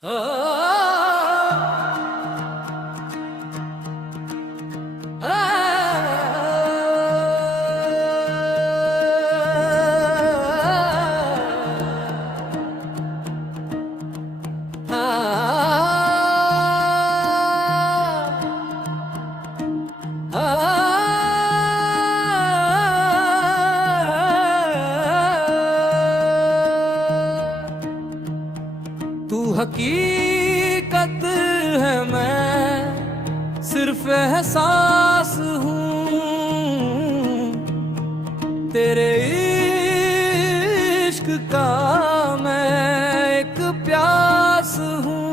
तू हकीकत है, मैं सिर्फ एहसास हूँ। तेरे इश्क का मैं एक प्यास हूँ।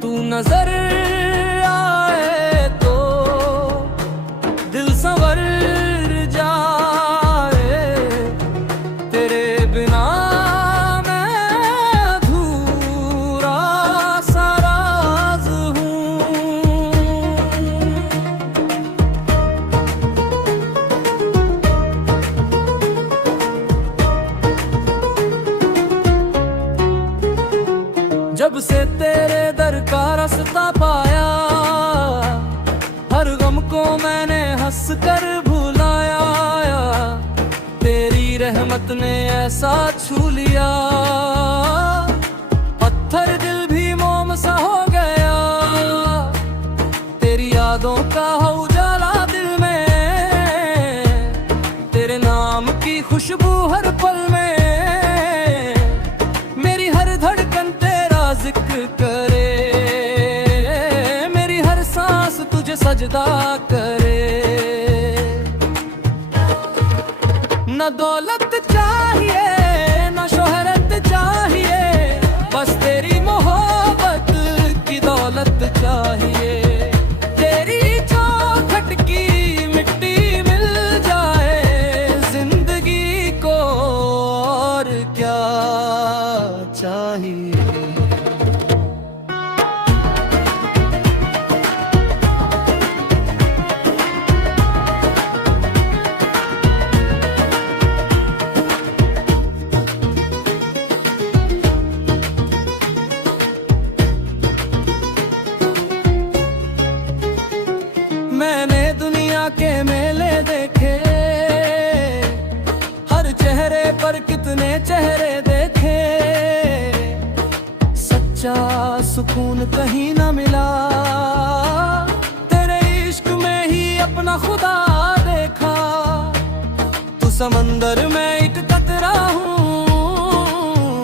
तू नजर आए तो दिल संवर जाए। तेरे बिना जब से तेरे दर का रास्ता पाया, हर गम को मैंने हंस कर भुलाया। तेरी रहमत ने ऐसा छू लिया, पत्थर दिल भी मोम सा हो गया। तेरी यादों का उजाला दिल में, तेरे नाम की खुशबू हर पल में। जिक्र करे, मेरी हर सांस तुझे सजदा करे। न दौलत चाहिए न शोहरत चाहिए, बस तेरी मोहब्बत की दौलत चाहिए। तेरी चौखट की मिट्टी मिल जाए जिंदगी को, और क्या चाहिए। मैंने दुनिया के मेले देखे, हर चेहरे पर कितने चेहरे देखे। सच्चा सुकून कहीं न मिला, तेरे इश्क में ही अपना खुदा देखा। तू समंदर में एक कतरा हूँ,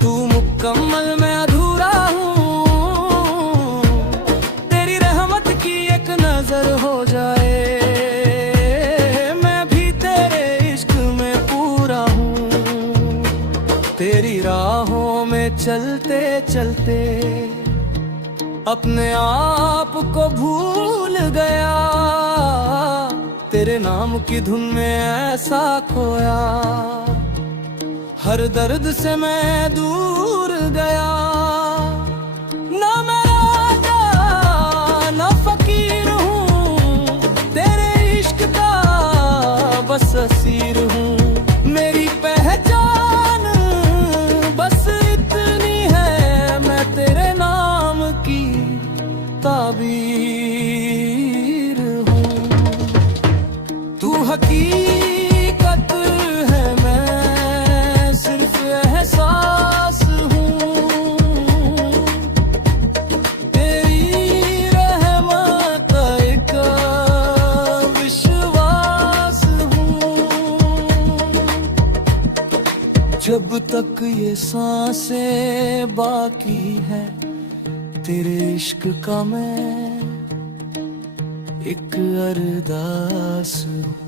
तू मुकम्मल में अधूरा हूँ। तेरी रहमत की एक नजर हो जाए, मैं भी तेरे इश्क में पूरा हूँ। तेरी राहों में चलते चलते अपने आप को भूल गया। तेरे नाम की धुन में ऐसा खोया, हर दर्द से मैं दूर गया। ना मैं राजा ना फकीर हूँ, तेरे इश्क का बस असीर हूँ। मेरी पहचान बस इतनी है, मैं तेरे नाम की ताबीर हूँ। तू हकीकत है, मैं सिर्फ एहसास हूँ। तेरी रहमत एक विश्वास हूँ। जब तक ये सांसें बाकी है, तेरे इश्क का मैं एक अरदास हूँ।